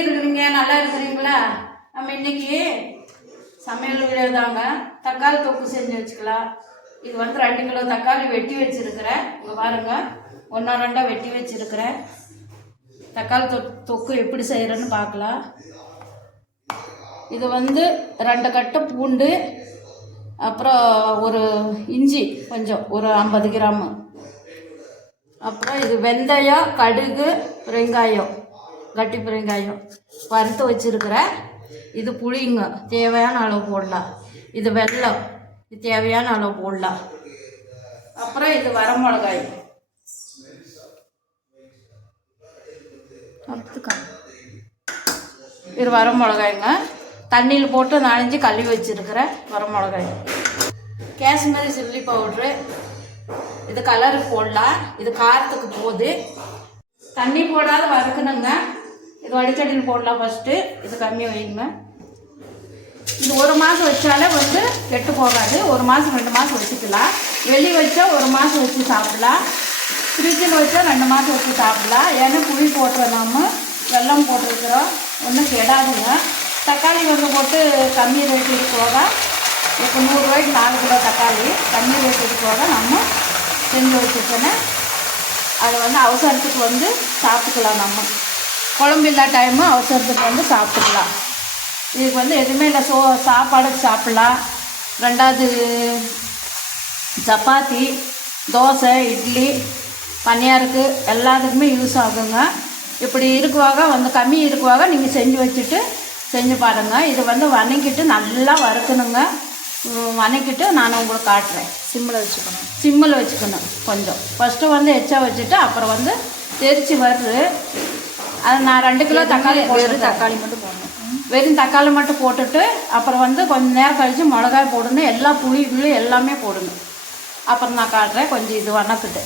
எப்படி இருக்கிறீங்க நல்லா இருக்கிறீங்களா? நம்ம இன்றைக்கி சமையல் தாங்க தக்காளி தொக்கு செஞ்சு வச்சுக்கலாம். இது வந்து ரெண்டு கிலோ தக்காளி வெட்டி வச்சுருக்கிறேன். இங்கே பாருங்க ஒன்றா ரெண்டாக வெட்டி வச்சுருக்கிறேன். தக்காளி தொ தொக்கு எப்படி செய்கிறேன்னு பார்க்கலாம். இது வந்து ரெண்டு கட்டை பூண்டு அப்புறம் ஒரு இஞ்சி கொஞ்சம் ஒரு ஐம்பது கிராமு. அப்புறம் இது வெந்தயம் கடுகு வெங்காயம். கட்டி பெருங்காயம் வறுத்து வச்சுருக்கிறேன் இது புளிங்க. தேவையான அளவு போடலாம். இது வெள்ளம் இது தேவையான அளவு போடலாம். அப்புறம் இது வரமிளகாய். இது வரமிளகாய்ங்க. தண்ணியில் போட்டு நனைஞ்சு கழுவி வச்சுருக்கிறேன் வரமிளகாய். Kashmiri chilli powder. இது கலருக்கு போடலாம். இது காரத்துக்கு போகுது. தண்ணி போடாத வறுக்கணுங்க. இது வடிச்சட்டியில் போடலாம் ஃபஸ்ட்டு இது கம்மி வைங்க இது ஒரு மாதம் வச்சாலே வந்து கெட்டு போகாது. ஒரு மாதம் ரெண்டு மாதம் வச்சுக்கலாம். வெளியே வச்சா ஒரு மாதம் வச்சு சாப்பிடலாம். ஃப்ரிட்ஜில் வச்சா ரெண்டு மாதம் வச்சு சாப்பிடலாம். ஏன்னா புளி போட்டுறோம் நம்ம வெல்லம் போட்டிருக்கிறோம். ஒன்றும் கெடாதுங்க. தக்காளி வந்து போட்டு கம்மி ரேட்டுக்கு போக இப்போ நூறுரூவாய்க்கு நாலு கிலோ தக்காளி. கம்மி ரேட்டுக்கு போக நம்ம செஞ்சு வச்சுட்டோன்னே அதை வந்து அவசரத்துக்கு வந்து சாப்பிட்டுக்கலாம் நம்ம. குழம்பு இல்லா டைமு அவசரத்துக்கு வந்து சாப்பிட்டுக்கலாம். இதுக்கு வந்து எதுவுமே இல்லை. சோ சாப்பாடு சாப்பிட்லாம். ரெண்டாவது சப்பாத்தி தோசை இட்லி பனியாருக்கு எல்லாத்துக்குமே யூஸ் ஆகுங்க. இப்படி இருக்குவாக வந்து கம்மி இருக்குவாக நீங்கள் செஞ்சு வச்சுட்டு செஞ்சு பாருங்கள் இது வந்து வணக்கிட்டு நல்லா வறுக்கணுங்க. வணக்கிட்டு நான் உங்களுக்கு காட்டுறேன். சிம்மில் வச்சுக்கணும். சிம்மில் வச்சுக்கணும் கொஞ்சம். ஃபஸ்ட்டு வந்து எச்சா வச்சுட்டு அப்புறம் வந்து தெரிச்சு வருது அது நான் ரெண்டு கிலோ தக்காளி வெறும் தக்காளி மட்டும் போடணும். வெறும் தக்காளி மட்டும் போட்டுட்டு அப்புறம் வந்து கொஞ்ச நேரம் கழித்து மிளகாய் போடணும் எல்லா புளி புளி எல்லாமே போடணும் அப்புறம் நான் காட்டுறேன். கொஞ்சம் இது வணக்கிட்டு.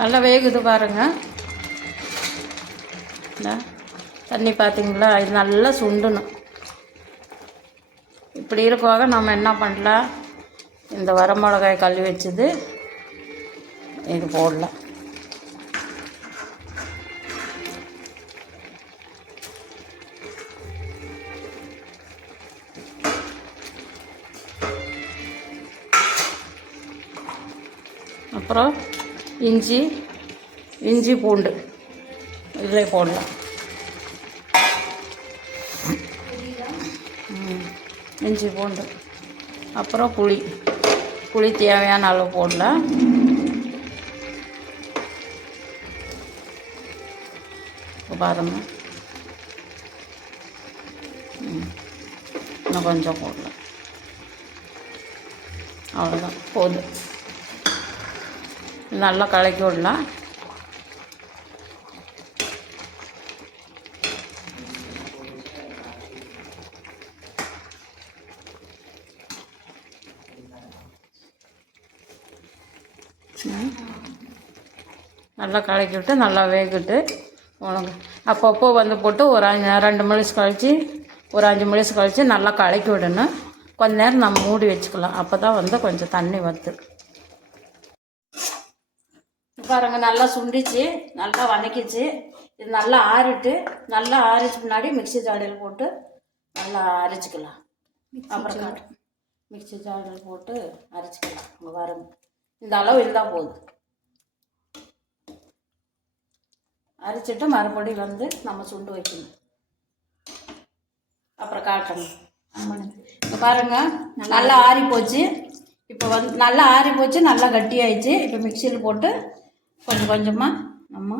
நல்லா வேகுது பாருங்க. இந்தா, தண்ணி பார்த்தீங்களா இது நல்லா சுண்டணும். இப்படி இருக்குவாக நம்ம என்ன பண்ணலாம்? இந்த வரமிளகாய் கழுவி வச்சது இது போடலாம். அப்புறம் இஞ்சி இஞ்சி பூண்டு. இதில் போடலாம். இஞ்சி பூண்டு. அப்புறம் புளி. புளி தேவையான அளவு போடலாம். இப்ப பாருங்க. இன்னும் கொஞ்சம் போடலாம். அவ்வளோதான் போதும். நல்லா கலக்கி விடலாம். நல்லா கலக்கி விட்டு நல்லா வேகிட்டு. உனக்கு அப்பப்போ வந்து போட்டு ஒரு அஞ்சு ரெண்டு மணிஸ் கழித்து ஒரு அஞ்சு மணிஸ் கழித்து நல்லா கலக்கி விடணும். கொஞ்ச நேரம் நம்ம மூடி வச்சுக்கலாம். அப்போ தான் வந்து கொஞ்சம் தண்ணி வற்று பாருங்க நல்லா சுண்டிச்சு நல்லா வதக்கிச்சு. இது நல்லா ஆறிட்டு நல்லா ஆறிச்சு முன்னாடி மிக்ஸி ஜாடியில் போட்டு நல்லா அரைச்சிக்கலாம். அப்புறம் மிக்ஸி ஜாடியில் போட்டு அரைச்சிக்கலாம். இங்கே பாருங்க. இந்த அளவு இருந்தால் போதும். அரைச்சிட்டு மறுபடியும் வந்து நம்ம சுண்டு வைக்கணும். அப்புறம் காட்டணும். இப்போ பாருங்க நல்லா ஆறி போச்சு இப்போ வந்து நல்லா ஆறி போச்சு நல்லா கட்டியாயிடுச்சு. இப்போ மிக்சியில் போட்டு கொஞ்சம் கொஞ்சமாக நம்ம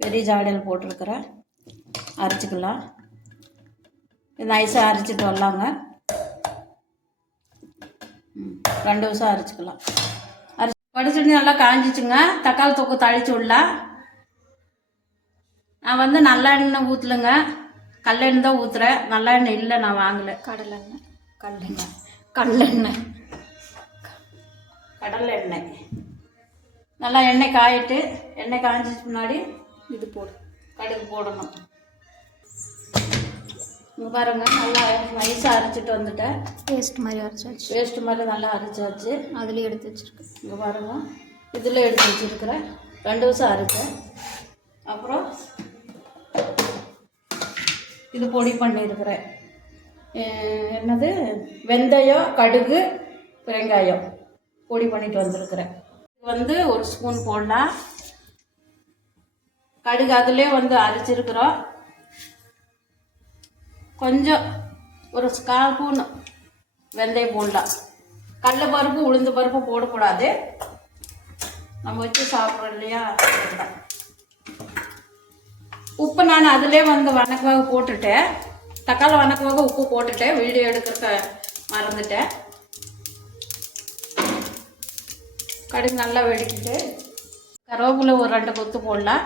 பெரிய ஜாடியில் போட்டிருக்கிறேன் அரைச்சிக்கலாம் இது நைஸாக அரைச்சிட்டு வரலாங்க. ம், ரெண்டு வருஷம் அரைச்சிக்கலாம் அரைச்சி வடிச்சிட்டு நல்லா காஞ்சிச்சுங்க. தக்காளி தொக்கு தழிச்சு விடலாம் நான் வந்து நல்லெண்ணெய் ஊற்றலைங்க கல்லெண்ணெய் தான் ஊற்றுறேன் நல்லெண்ணெய் இல்லை நான் வாங்கலை. கடலெண்ணெய். கடலெண்ணெய் கடலெண்ணெய். கடலை எண்ணெய் நல்லா எண்ணெய் காயிட்டு எண்ணெய் காய்ஞ்சிச்சு முன்னாடி இது போடு. கடுகு போடணும். இங்கே பாருங்க நல்லா நைஸாக அரைச்சிட்டு வந்துட்டேன். பேஸ்ட் மாதிரி அரைச்சாச்சு பேஸ்ட் மாதிரி நல்லா அரைச்சாச்சு. அதுலேயே எடுத்து வச்சிருக்கேன் இங்கே பாருங்க இதில் எடுத்து வச்சுருக்கிறேன். ரெண்டு வருஷம் அரைச்சேன். அப்புறம் இது பொடி பண்ணியிருக்கிறேன். என்னது? வெந்தயம் கடுகு வெங்காயம் பொடி பண்ணிட்டு வந்திருக்கிறேன். வந்து ஒரு ஸ்பூன் போடலாம். கடுகு அதிலே வந்து அரைச்சிருக்கிறோம். கொஞ்சம் ஒரு கால் ஸ்பூன் வெந்தயம் போடலாம். கடல பருப்பு உளுந்து பருப்பு போடக்கூடாது. நம்ம வச்சு சாப்பிட்றோம் இல்லையா? உப்பு நான் அதிலே வந்து வணக்கமாக போட்டுட்டேன். தக்காளி வணக்கமாக உப்பு போட்டுட்டேன். வீடியோ எடுக்கிறக்க மறந்துட்டேன். கடுகு நல்லா வெடிக்கிட்டு கருவேப்பிலை ஒரு ரெண்டு கொத்து போடலாம்.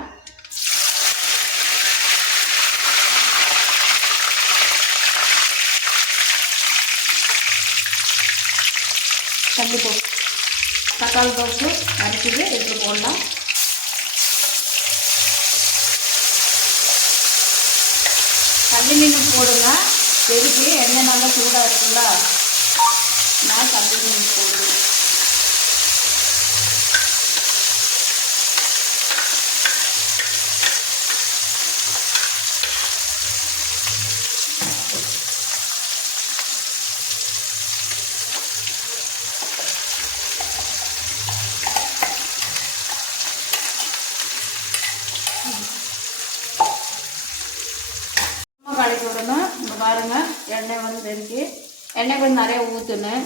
தள்ளி போ தக்காளி போட்டு அரைச்சிட்டு எடுத்து போடலாம். தள்ளி மீன் போடுங்க. பெருக்கி எண்ணெய் நல்லா சூடாக இருக்குங்களா நான் தள்ளி மீன் போடுவேன் சும்மா கலக்கி விடணும் இங்கே பாருங்க எண்ணெய் எண்ணெய் கொஞ்சம் நிறைய ஊற்றணும்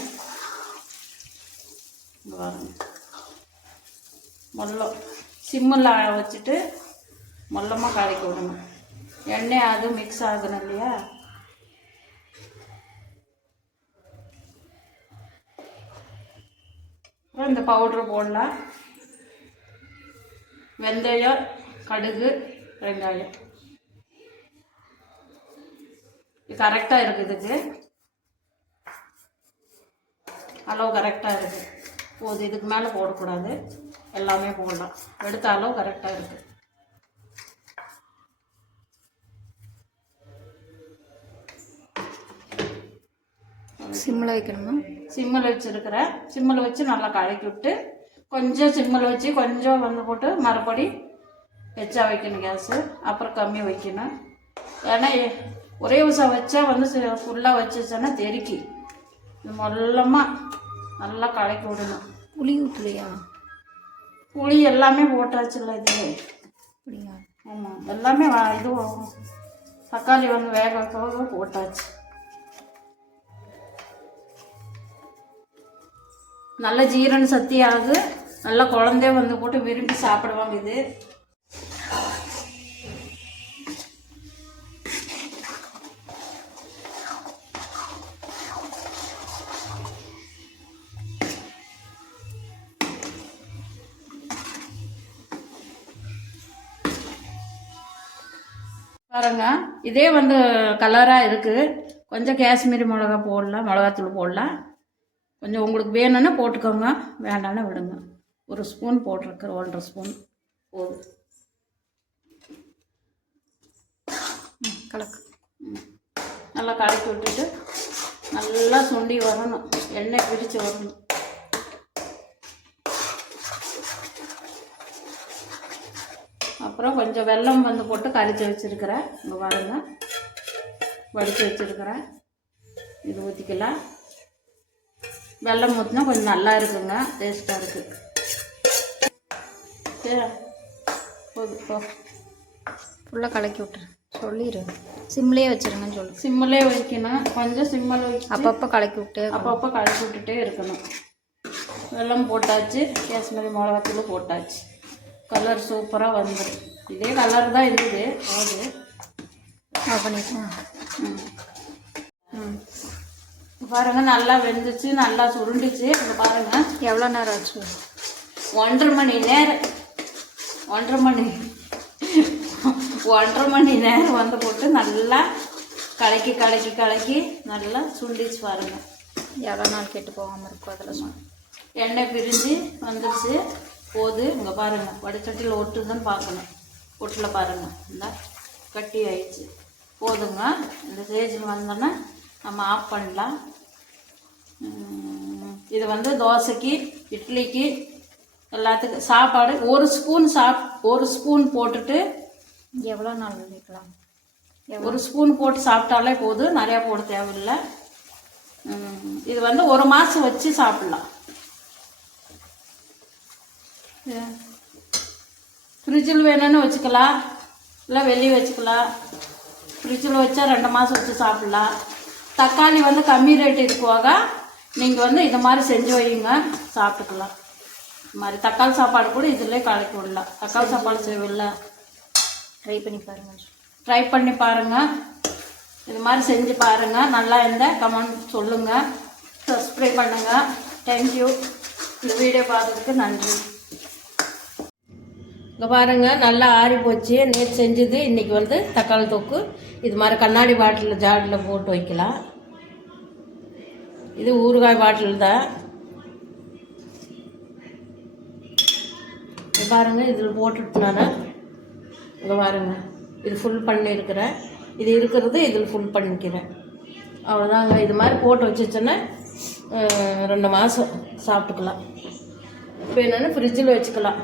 மொல்லம் சிம்மில் வச்சுட்டு மொல்லமாக கலக்கி விடணும். எண்ணெய் அதுவும் மிக்ஸ் ஆகணும் இல்லையா? அப்புறம் இந்த பவுட்ரு போடலாம். வெந்தயம் கடுகு வெங்காயம் இது கரெக்டாக இருக்குது இதுக்கு அளவு கரெக்டாக இருக்குது போதும் இதுக்கு மேலே போடக்கூடாது. எல்லாமே போடலாம். எடுத்த அளவு கரெக்டாக இருக்குது சிம்மில் வைக்கணுமா சிம்மில் வச்சுருக்கிறேன். சிம்மில் வச்சு நல்லா கலக்கி விட்டு கொஞ்சம் சிம்மில் வச்சு கொஞ்சம் வந்து போட்டு மறுபடி எச்சா வைக்கணும் கேஸு. அப்புறம் கம்மி வைக்கணும். ஏன்னா ஒரே உசம் வச்சா வந்து ஃபுல்லாக வச்சுச்சேன்னா தெறிக்கி இது மொல்லமாக நல்லா கலக்கி விடணும். புளி ஊற்றுலையா புளி எல்லாமே போட்டாச்சுல்ல இது. அப்படியா? ஆமாம் எல்லாமே இது தக்காளி வந்து வேக வைக்க போட்டாச்சு. நல்ல ஜீரண சக்தி ஆகுது நல்ல குழந்தைய வந்து போட்டு விரும்பி சாப்பிடுவாங்க இது. பாருங்க. இதே வந்து கலராக இருக்குது கொஞ்சம் காஷ்மீரி மிளகா போடலாம் மிளகாத்தூள் போடலாம். கொஞ்சம் உங்களுக்கு வேணும்னா போட்டுக்கோங்க வேண்டாம்னா விடுங்க. ஒரு ஸ்பூன் போட்டிருக்கு ஒன்றரை ஸ்பூன் போதும். ம் கலக்கு. ம். நல்லா கலக்கி விட்டுட்டு நல்லா சுண்டி வரணும். எண்ணெய் பிரித்து வரணும். அப்புறம் கொஞ்சம் வெல்லம் வந்து போட்டு கரைச்சி வச்சுருக்கிறேன். இங்கே பாருங்க. வடித்து வச்சுருக்கிறேன். இது ஊற்றிக்கலாம் வெல்லம் ஊற்றினா கொஞ்சம் நல்லா இருக்குங்க. டேஸ்ட்டாக இருக்குது சரி போதும் போ. ஃபுல்லாக கலக்கி விட்டுரு. சொல்லிடு சிம்லேயே வச்சிருங்கன்னு சொல்லு. சிம்மிலே வைக்கணும். கொஞ்சம் சிம்மில் வச்சு அப்பப்போ கலக்கி விட்டு அப்பப்போ கலக்கி விட்டுட்டே இருக்கணும். வெல்லம் போட்டாச்சு. காஷ்மீரி மிளகாத்தூள் போட்டாச்சு. கலர் சூப்பராக வந்துடும் இதே கலர் தான் இருக்குது. ஆஃப் பண்ணிக்கலாம் ம். ம். பாருங்க நல்லா வெந்துச்சு நல்லா சுருண்டுச்சு. இங்க பாருங்க. எவ்வளோ நேரம் ஆச்சு? ஒன்றரை மணி நேரம். ஒன்றரை மணி. ஒன்றரை மணி நேரம் வந்து போட்டு நல்லா கலக்கி கலக்கி கலக்கி நல்லா சுண்டிச்சு பாருங்க. எவ்வளோ நாள் கெட்டு போகாமல் இருக்கும் அதில் எண்ணெய் பிரிஞ்சு வந்துருச்சு. போது இங்கே பாருங்கள் வடிச்சட்டியில் ஒட்டுதுன்னு பார்க்கணும். ஒட்டில் பாருங்கள் இந்த கட்டி ஆயிடுச்சு. போதுங்க இந்த ஸ்டேஜில் வந்தோன்னே நம்ம ஆஃப் பண்ணலாம். இது வந்து தோசைக்கு இட்லிக்கு எல்லாத்துக்கும் சாப்பாடு ஒரு ஸ்பூன் சாப் ஒரு ஸ்பூன் போட்டுட்டு எவ்வளோ நாள் வைக்கலாம் ஒரு ஸ்பூன் போட்டு சாப்பிட்டாலே போதும் நிறையா போட தேவையில்லை. இது வந்து ஒரு மாதம் வச்சு சாப்பிட்லாம். ஃப்ரிட்ஜில் வேணும்னு வச்சுக்கலாம். இல்லை வெளியே வச்சுக்கலாம். ஃப்ரிட்ஜில் வச்சா ரெண்டு மாதம் வச்சு சாப்பிட்லாம். தக்காளி வந்து கம்மி ரேட் இருக்குவாக. நீங்கள் வந்து இது மாதிரி செஞ்சு வைங்க சாப்பிட்டுக்கலாம். இது மாதிரி தக்காளி சாப்பாடு கூட இதிலே கலக்கி விடலாம். தக்காளி சாப்பாடு செய்வில்ல ட்ரை பண்ணி பாருங்கள் ட்ரை பண்ணி பாருங்கள் இது மாதிரி செஞ்சு பாருங்கள் நல்லா இருந்தால் கமெண்ட் சொல்லுங்கள் சப்ஸ்கிரைப் பண்ணுங்கள் தேங்க்யூ இந்த வீடியோ பார்த்ததுக்கு நன்றி. இங்கே பாருங்கள் நல்லா ஆறி போச்சு. நேற்று செஞ்சது இன்றைக்கி வந்து தக்காளி தொக்கு. இது மாதிரி கண்ணாடி பாட்டிலில் ஜாடியில் போட்டு வைக்கலாம். இது ஊறுகாய் பாட்டில் தான். பாருங்கள் இதில் போட்டுட்டு இங்கே பாருங்கள் இது ஃபுல் பண்ணியிருக்கிறேன். இது இருக்கிறது இதில் ஃபுல் பண்ணிக்கிறேன். அவ்வளோதாங்க இது மாதிரி போட்டு வச்சுச்சோன்னா ரெண்டு மாதம் சாப்பிட்டுக்கலாம். இப்போ என்னென்னு ஃப்ரிட்ஜில் வச்சுக்கலாம்.